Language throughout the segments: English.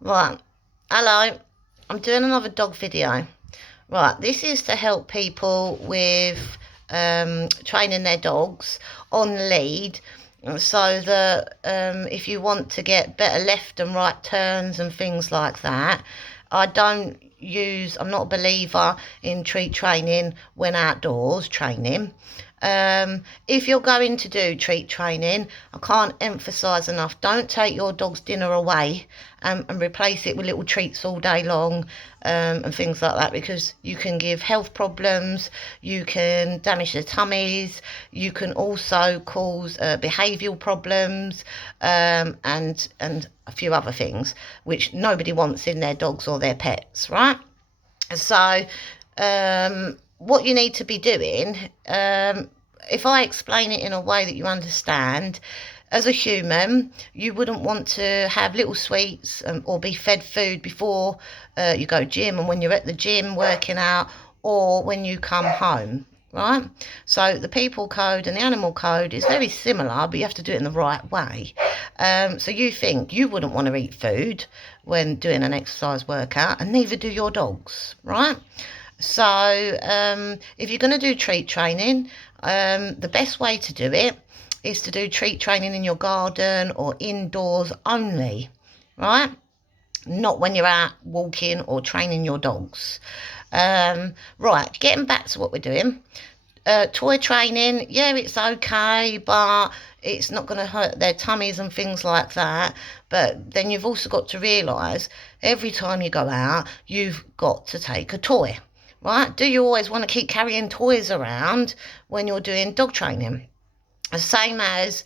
Right, hello. I'm doing another dog video. Right, this is to help people with training their dogs on lead, so that if you want to get better left and right turns and things like that. I'm not a believer in treat training when outdoors training. If you're going to do treat training, I can't emphasize enough, don't take your dog's dinner away and replace it with little treats all day long, and things like that, because you can give health problems, you can damage their tummies, you can also cause behavioural problems, and a few other things which nobody wants in their dogs or their pets, right? So, what you need to be doing, if I explain it in a way that you understand, as a human, you wouldn't want to have little sweets, or be fed food before you go gym, and when you're at the gym working out, or when you come home, right? So the people code and the animal code is very similar, but you have to do it in the right way. So you think you wouldn't want to eat food when doing an exercise workout, and neither do your dogs, right? So if you're going to do treat training, the best way to do it is to do treat training in your garden or indoors only, right? Not when you're out walking or training your dogs. Right, getting back to what we're doing. Toy training, yeah, it's okay, but it's not going to hurt their tummies and things like that. But then you've also got to realise every time you go out, you've got to take a toy, right? Do you always want to keep carrying toys around when you're doing dog training? The same as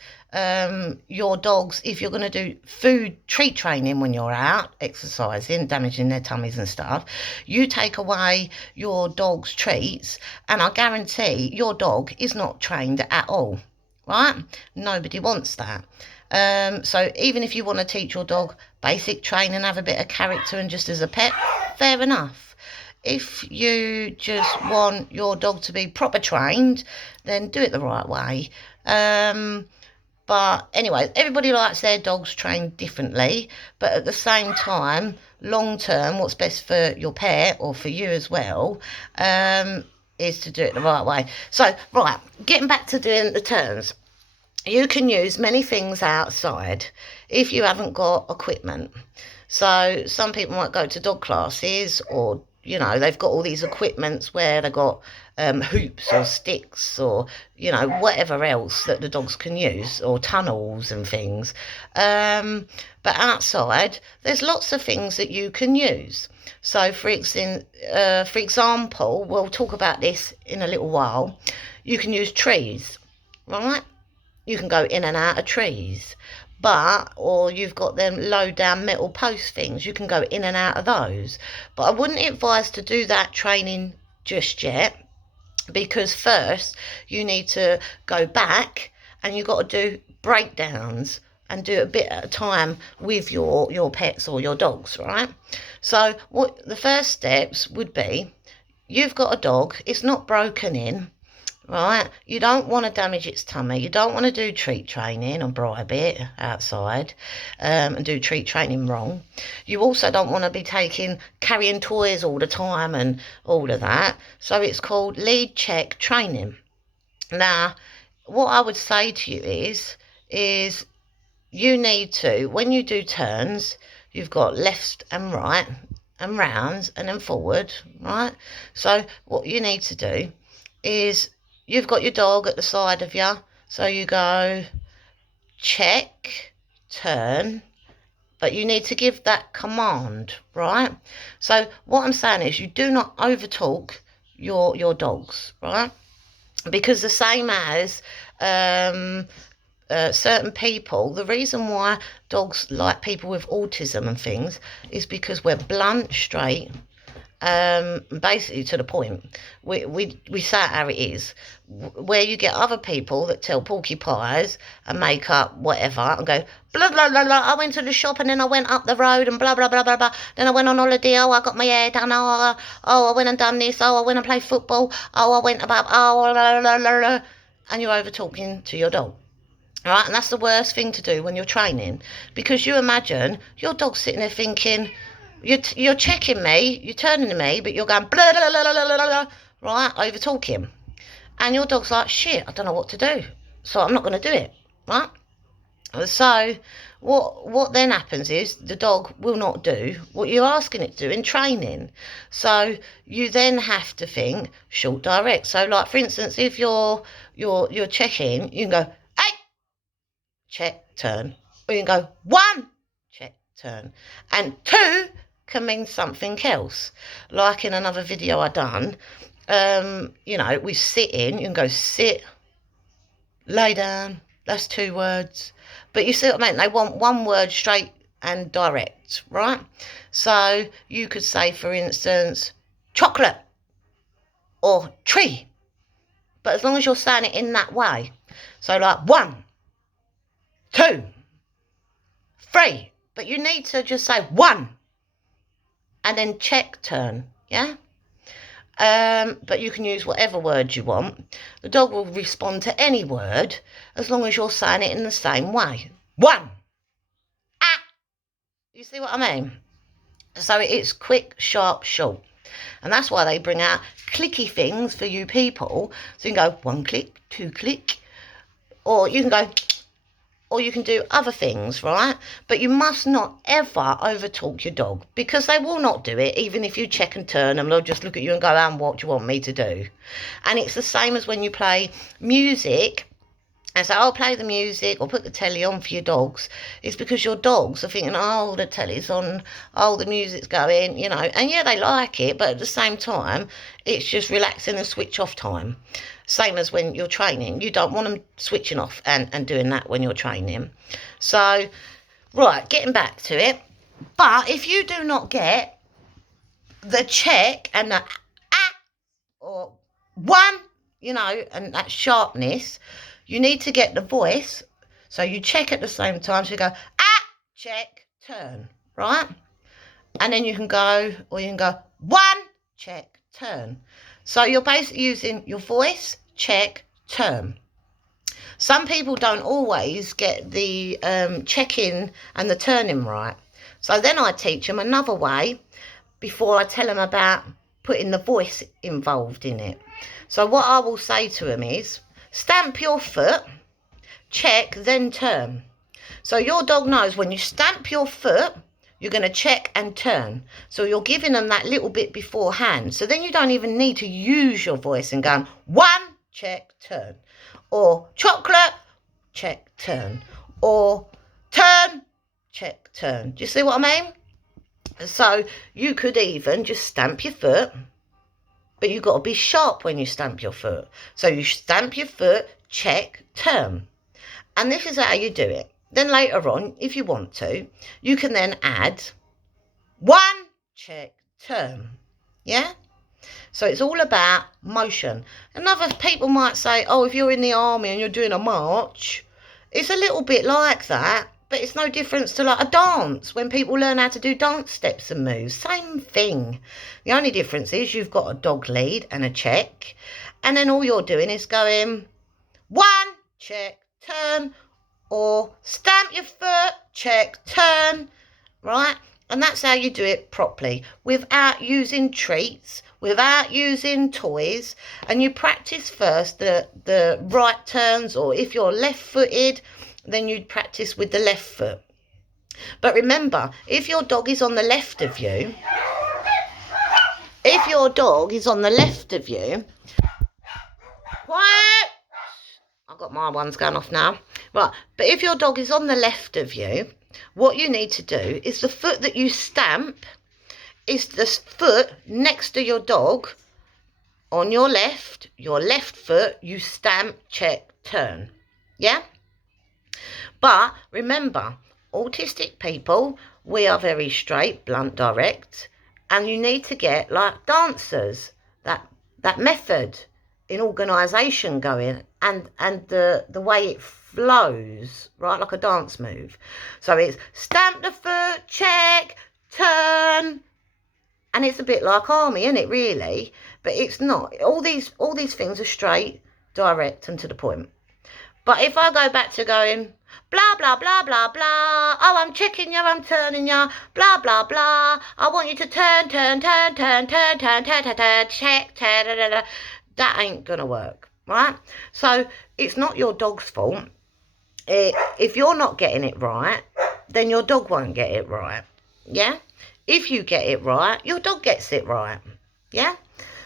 your dogs, if you're going to do food treat training when you're out exercising, damaging their tummies and stuff, you take away your dog's treats, and I guarantee your dog is not trained at all, right? Nobody wants that. So even if you want to teach your dog basic training, have a bit of character and just as a pet, fair enough. If you just want your dog to be proper trained, then do it the right way. But anyway, everybody likes their dogs trained differently, but at the same time, long term, what's best for your pet or for you as well, is to do it the right way. So, right, getting back to doing the turns. You can use many things outside if you haven't got equipment. So some people might go to dog classes, or they've got all these equipments where they've got hoops or sticks, or whatever else that the dogs can use, or tunnels and things. But outside, there's lots of things that you can use. So for example, we'll talk about this in a little while. You can use trees, right? You can go in and out of trees, or you've got them low down metal post things, you can go in and out of those. But I wouldn't advise to do that training just yet, because first you need to go back and you've got to do breakdowns and do a bit at a time with your pets or your dogs, right? So what the first steps would be, you've got a dog, it's not broken in, right? You don't want to damage its tummy. You don't want to do treat training or bribe it outside, and do treat training wrong. You also don't want to be carrying toys all the time and all of that. So it's called lead check training. Now, what I would say to you is you need to, when you do turns, you've got left and right and rounds and then forward, right? So what you need to do is, you've got your dog at the side of you, so you go check, turn, but you need to give that command, right? So what I'm saying is, you do not overtalk your dogs, right? Because the same as certain people, the reason why dogs like people with autism and things is because we're blunt, straight, basically to the point. We say it how it is. Where you get other people that tell porcupines and make up whatever and go blah blah blah blah. I went to the shop and then I went up the road and blah blah blah blah blah. Then I went on holiday. Oh, I got my hair done. Oh, I went and done this. Oh, I went and played football. Oh, I went about. Oh, blah, blah, blah, blah. And you're over talking to your dog. All right, and that's the worst thing to do when you're training, because you imagine your dog's sitting there thinking, you're checking me, you're turning to me, but you're going blah, blah, blah, blah, blah, blah, right, over talking. And your dog's like, shit, I don't know what to do. So I'm not going to do it, right? So what then happens is the dog will not do what you're asking it to do in training. So you then have to think short direct. So like for instance, if you're checking, you can go, hey, check, turn. Or you can go, one, check, turn. And two can mean something else. Like in another video I done, with sitting, you can go sit, lay down. That's 2 words. But you see what I mean? They want 1 word straight and direct, right? So you could say, for instance, chocolate or tree. But as long as you're saying it in that way. So like 1, 2, 3. But you need to just say 1 and then check, turn, yeah? But you can use whatever word you want. The dog will respond to any word as long as you're saying it in the same way. 1. Ah! You see what I mean? So it's quick, sharp, short. And that's why they bring out clicky things for you people. So you can go 1 click, 2 click, or you can go, or you can do other things, right? But you must not ever overtalk your dog, because they will not do it. Even if you check and turn them, they'll just look at you and go, what do you want me to do? And it's the same as when you play music and say, I'll play the music or put the telly on for your dogs. It's because your dogs are thinking, oh, the telly's on, oh, the music's going, and yeah, they like it, but at the same time, it's just relaxing and switch off time. Same as when you're training. You don't want them switching off and doing that when you're training. So, right, getting back to it. But if you do not get the check and the or 1, and that sharpness, you need to get the voice. So you check at the same time. So you go, check, turn, right? And then you can go, or you can go, 1, check, turn. So you're basically using your voice, check, turn. Some people don't always get the checking and the turning right. So then I teach them another way before I tell them about putting the voice involved in it. So what I will say to them is, stamp your foot, check, then turn. So your dog knows when you stamp your foot, you're going to check and turn. So you're giving them that little bit beforehand. So then you don't even need to use your voice and go, 1, check, turn. Or chocolate, check, turn. Or turn, check, turn. Do you see what I mean? So you could even just stamp your foot, but you've got to be sharp when you stamp your foot. So you stamp your foot, check, turn. And this is how you do it. Then later on, if you want to, you can then add 1, check, turn. Yeah? So it's all about motion. And other people might say, oh, if you're in the army and you're doing a march, it's a little bit like that. But it's no difference to like a dance. When people learn how to do dance steps and moves, same thing. The only difference is you've got a dog lead and a check. And then all you're doing is going 1, check, turn. Or stamp your foot, check, turn. Right? And that's how you do it properly. Without using treats, without using toys. And you practice first the right turns. Or if you're left-footed, then you'd practice with the left foot. But remember, if your dog is on the left of you, quiet, I've got my ones going off now. Right, but if your dog is on the left of you, what you need to do is the foot that you stamp is the foot next to your dog on your left foot, you stamp, check, turn. Yeah? But remember, autistic people, we are very straight, blunt, direct, and you need to get like dancers, that method in organisation going, and the way it flows, right, like a dance move. So it's stamp the foot, check, turn, and it's a bit like army, isn't it, really? But it's not. All these things are straight, direct, and to the point. But if I go back to going, blah, blah, blah, blah, blah, oh, I'm checking you, I'm turning you, blah, blah, blah, I want you to turn, turn, turn, turn, turn, turn, turn, turn, turn, check, turn, da, da, da. That ain't going to work, right? So it's not your dog's fault. If you're not getting it right, then your dog won't get it right, yeah? If you get it right, your dog gets it right, yeah?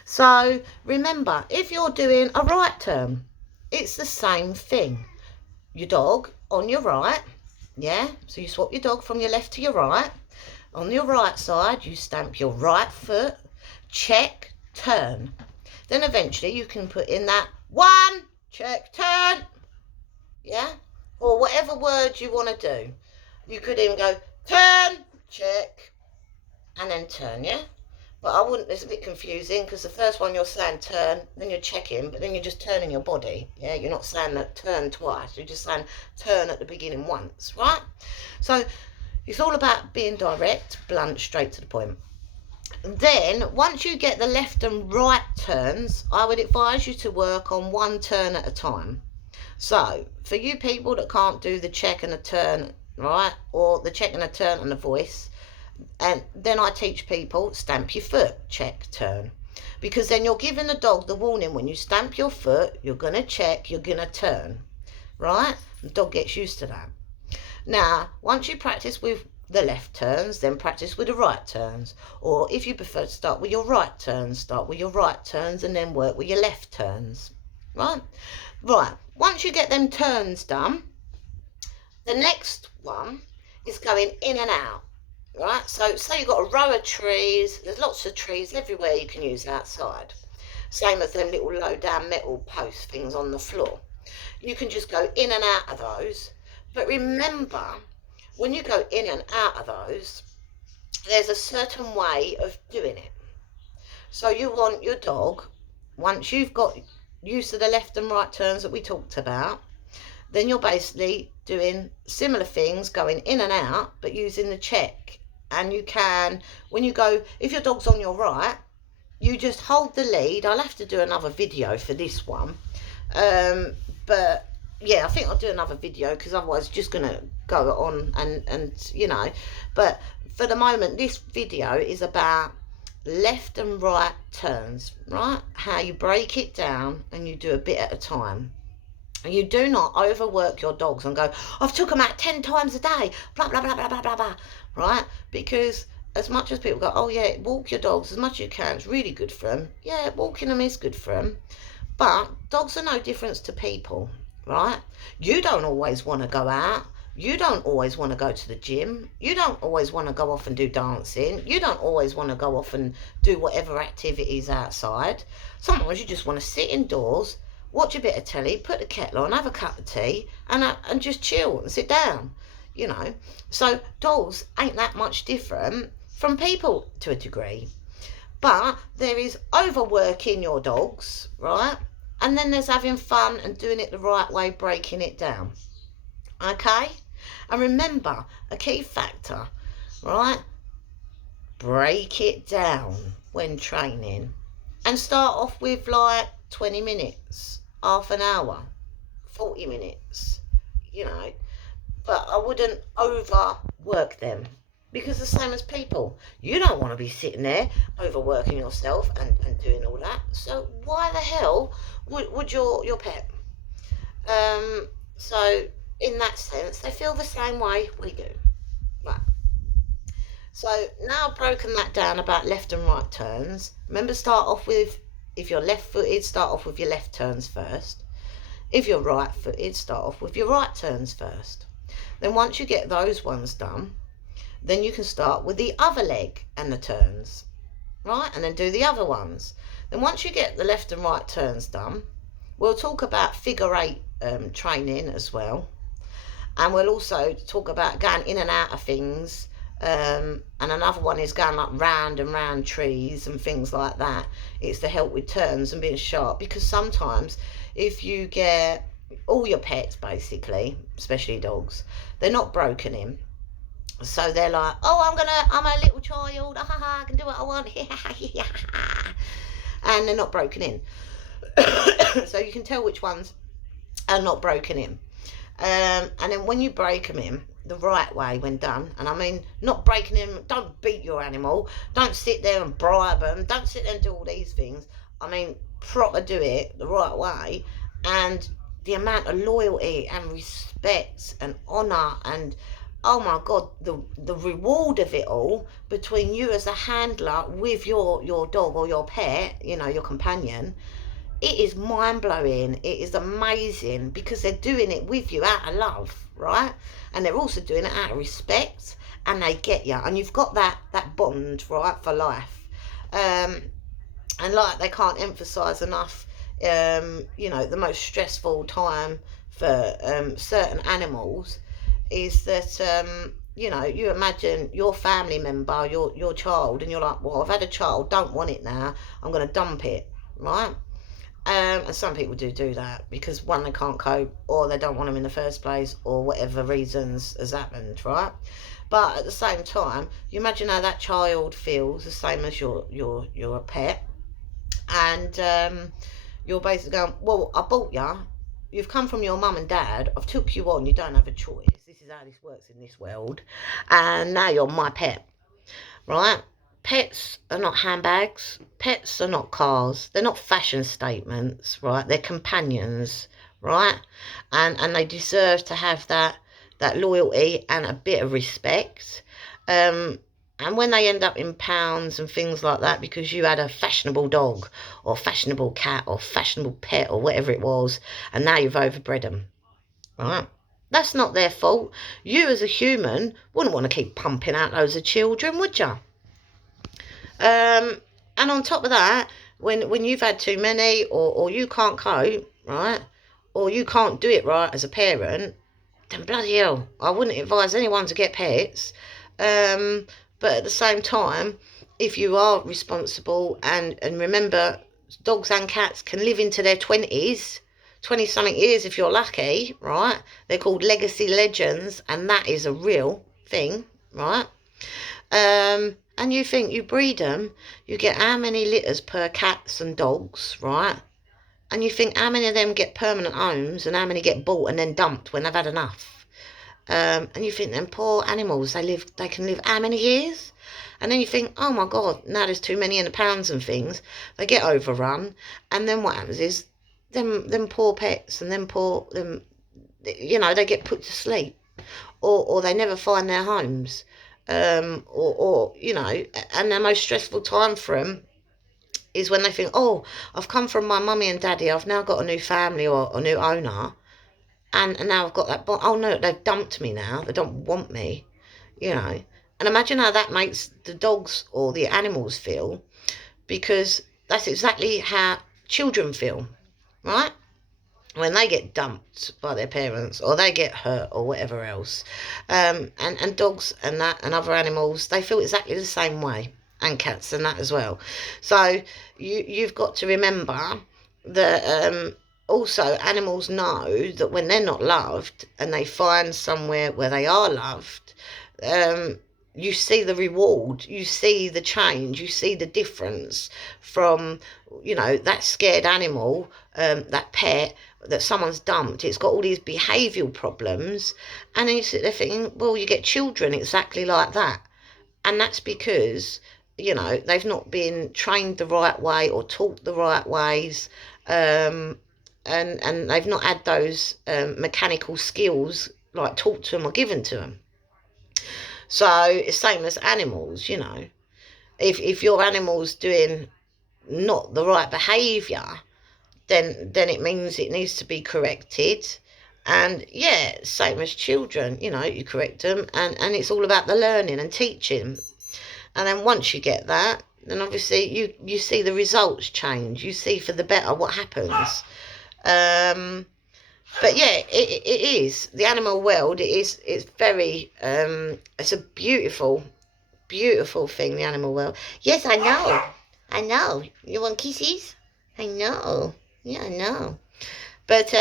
So remember, if you're doing a right turn, it's the same thing. Your dog on your right, yeah? So you swap your dog from your left to your right. On your right side, you stamp your right foot, check, turn. Then eventually you can put in that 1, check, turn, yeah? Or whatever word you want to do. You could even go, turn, check, and then turn, yeah? But I wouldn't, it's a bit confusing because the first one you're saying turn, then you're checking, but then you're just turning your body. Yeah, you're not saying that turn twice, you're just saying turn at the beginning once, right? So it's all about being direct, blunt, straight to the point. Then once you get the left and right turns, I would advise you to work on 1 turn at a time. So for you people that can't do the check and a turn, right, or the check and a turn and the voice, and then I teach people, stamp your foot, check, turn. Because then you're giving the dog the warning, when you stamp your foot, you're going to check, you're going to turn. Right? The dog gets used to that. Now, once you practice with the left turns, then practice with the right turns. Or if you prefer to start with your right turns, start with your right turns and then work with your left turns. Right? Right. Once you get them turns done, the next one is going in and out. Right, so say you've got a row of trees, there's lots of trees everywhere you can use outside. Same as them little low down metal post things on the floor. You can just go in and out of those. But remember, when you go in and out of those, there's a certain way of doing it. So you want your dog, once you've got used to the left and right turns that we talked about, then you're basically doing similar things, going in and out, but using the check. And you can, when you go, if your dog's on your right, you just hold the lead. I'll have to do another video for this one. But yeah, I think I'll do another video because otherwise it's just going to go on and you know. But for the moment, this video is about left and right turns, right? How you break it down and you do a bit at a time. You do not overwork your dogs and go, I've took them out 10 times a day, blah, blah, blah, blah, blah, blah, blah, right? Because as much as people go, oh yeah, walk your dogs as much as you can, it's really good for them. Yeah, walking them is good for them. But dogs are no difference to people, right? You don't always want to go out. You don't always want to go to the gym. You don't always want to go off and do dancing. You don't always want to go off and do whatever activities outside. Sometimes you just want to sit indoors, watch a bit of telly, put the kettle on, have a cup of tea, and just chill and sit down, you know. So dogs ain't that much different from people to a degree. But there is overworking your dogs, right? And then there's having fun and doing it the right way, breaking it down. Okay? And remember, a key factor, right? Break it down when training. And start off with like 20 minutes. Half an hour, 40 minutes, you know, but I wouldn't overwork them because the same as people, you don't want to be sitting there overworking yourself and doing all that. So why the hell would your pet? So in that sense, they feel the same way we do. Right. So now I've broken that down about left and right turns. Remember, start off with, if you're left-footed, start off with your left turns first. If you're right-footed, start off with your right turns first. Then once you get those ones done, then you can start with the other leg and the turns, right? And then do the other ones. Then once you get the left and right turns done, we'll talk about figure 8 training as well. And we'll also talk about going in and out of things. And another one is going like round and round trees and things like that. It's to help with turns and being sharp, because sometimes if you get all your pets, basically, especially dogs, they're not broken in, so they're like, oh, I'm a little child, I can do what I want, and they're not broken in. So you can tell which ones and not broken him. And then when you break him in the right way when done, and I mean not breaking him, don't beat your animal, don't sit there and bribe them, don't sit there and do all these things. I mean, proper do it the right way, and the amount of loyalty and respect and honour and oh my god, the reward of it all between you as a handler with your dog or your pet, you know, your companion, it is mind blowing. It is amazing because they're doing it with you out of love, right? And they're also doing it out of respect, and they get you, and you've got that bond, right, for life. And like they can't emphasize enough, you know, the most stressful time for certain animals is that you know, you imagine your family member, your child, and you're like, well, I've had a child, don't want it now, I'm going to dump it, right? And some people do that because one, they can't cope, or they don't want them in the first place, or whatever reasons has happened, right? But at the same time, you imagine how that child feels the same as your pet, and you're basically going, well, I bought you. You've come from your mum and dad. I've took you on. You don't have a choice. This is how this works in this world, and now you're my pet, right? Pets are not handbags. Pets are not cars. They're not fashion statements, right? They're companions, right? And they deserve to have that loyalty and a bit of respect. And when they end up in pounds and things like that because you had a fashionable dog or fashionable cat or fashionable pet or whatever it was, and now you've overbred them, right? That's not their fault. You as a human wouldn't want to keep pumping out loads of children, would you? And on top of that, when you've had too many, or you can't cope, right, or you can't do it right as a parent, then bloody hell, I wouldn't advise anyone to get pets. But at the same time, if you are responsible, and remember, dogs and cats can live into their 20s, 20 something years if you're lucky, right? They're called legacy legends, and that is a real thing, right? And you think you breed them, you get how many litters per cats and dogs, right? And you think how many of them get permanent homes and how many get bought and then dumped when they've had enough. And you think them poor animals, they can live how many years? And then you think, oh my God, now there's too many in the pounds and things. They get overrun, and then what happens is them poor pets and them, you know, they get put to sleep, or they never find their homes. Or you know, and the most stressful time for them is when they think, oh, I've come from my mummy and daddy, I've now got a new family or a new owner, and now I've got that bond. Oh no, they've dumped me now, they don't want me, you know. And imagine how that makes the dogs or the animals feel, because that's exactly how children feel, right? When they get dumped by their parents or they get hurt or whatever else. And dogs and that and other animals, they feel exactly the same way, and cats and that as well. So you've got to remember that also animals know that when they're not loved and they find somewhere where they are loved, you see the reward, you see the change, you see the difference from, you know, that scared animal, that pet that someone's dumped. It's got all these behavioural problems, and then you sit there thinking, well, you get children exactly like that, and that's because, you know, they've not been trained the right way or taught the right ways, and they've not had those mechanical skills like taught to them or given to them. So it's same as animals, you know. If your animal's doing not the right behaviour, then it means it needs to be corrected. And yeah, same as children, you know, you correct them, and it's all about the learning and teaching. And then once you get that, then obviously you see the results change. You see for the better what happens. But yeah, it is the animal world. It's very it's a beautiful thing, the animal world. Yes, I know. You want kisses? I know. Yeah, I know. But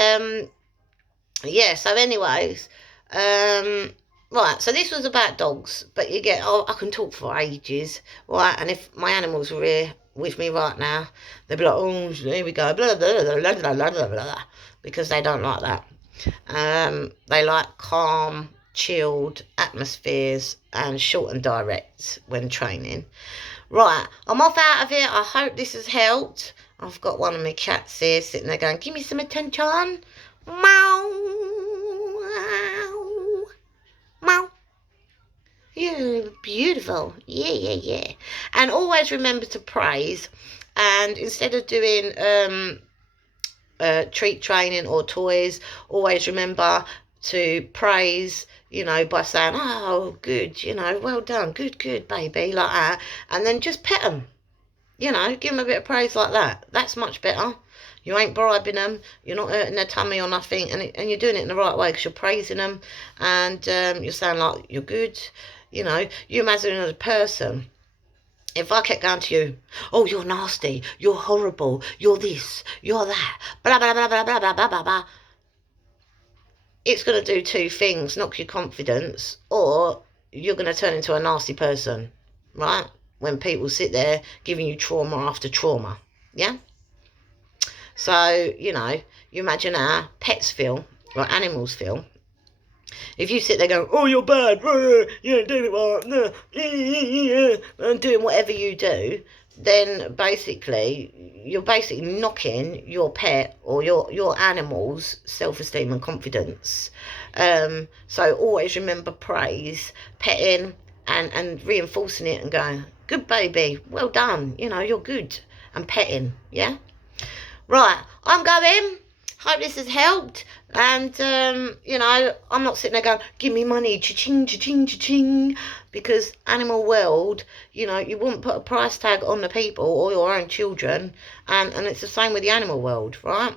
yeah. So, anyways, right. So this was about dogs, but you get. Oh, I can talk for ages, right? And if my animals were here with me right now, they'd be like, oh, here we go, blah blah blah blah blah blah blah blah. because they don't like that. They like calm, chilled atmospheres and short and direct when training. Right, I'm off out of here. I hope this has helped. I've got one of my cats here sitting there going, give me some attention. Meow. Meow. Meow. You're beautiful. Yeah, yeah, yeah. And always remember to praise. And instead of doing treat training or toys, always remember to praise, by saying, oh, good, well done, good, good, baby, like that. And then just pet them, give them a bit of praise like that. That's much better. You ain't bribing them, you're not hurting their tummy or nothing, and you're doing it in the right way because you're praising them, and you're saying, like, you're good. You imagine as a person, if I kept going to you, oh, you're nasty, you're horrible, you're this, you're that, blah, blah, blah, blah, blah, blah, blah, blah, blah, it's going to do two things: knock your confidence, or you're going to turn into a nasty person, right? When people sit there giving you trauma after trauma, yeah? So, you imagine how pets feel, or animals feel. If you sit there going, oh, you're bad, you ain't doing it right, and doing whatever you do, then basically you're knocking your pet or your animal's self-esteem and confidence. So always remember praise, petting, and reinforcing it and going, good baby, well done, you're good, and petting, yeah? Right, I'm going. Hope this has helped. And, I'm not sitting there going, give me money, cha-ching, cha-ching, cha-ching. Because animal world, you wouldn't put a price tag on the people or your own children. And it's the same with the animal world, right?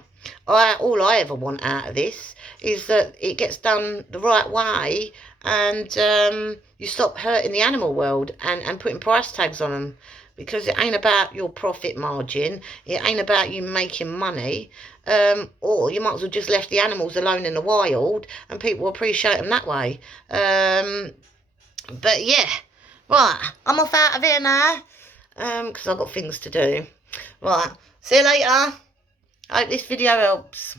All I ever want out of this is that it gets done the right way, and you stop hurting the animal world and putting price tags on them. Because it ain't about your profit margin. It ain't about you making money. Or you might as well just left the animals alone in the wild and people appreciate them that way. But yeah. Right, I'm off out of here now. Because I've got things to do. Right, see you later. Hope this video helps.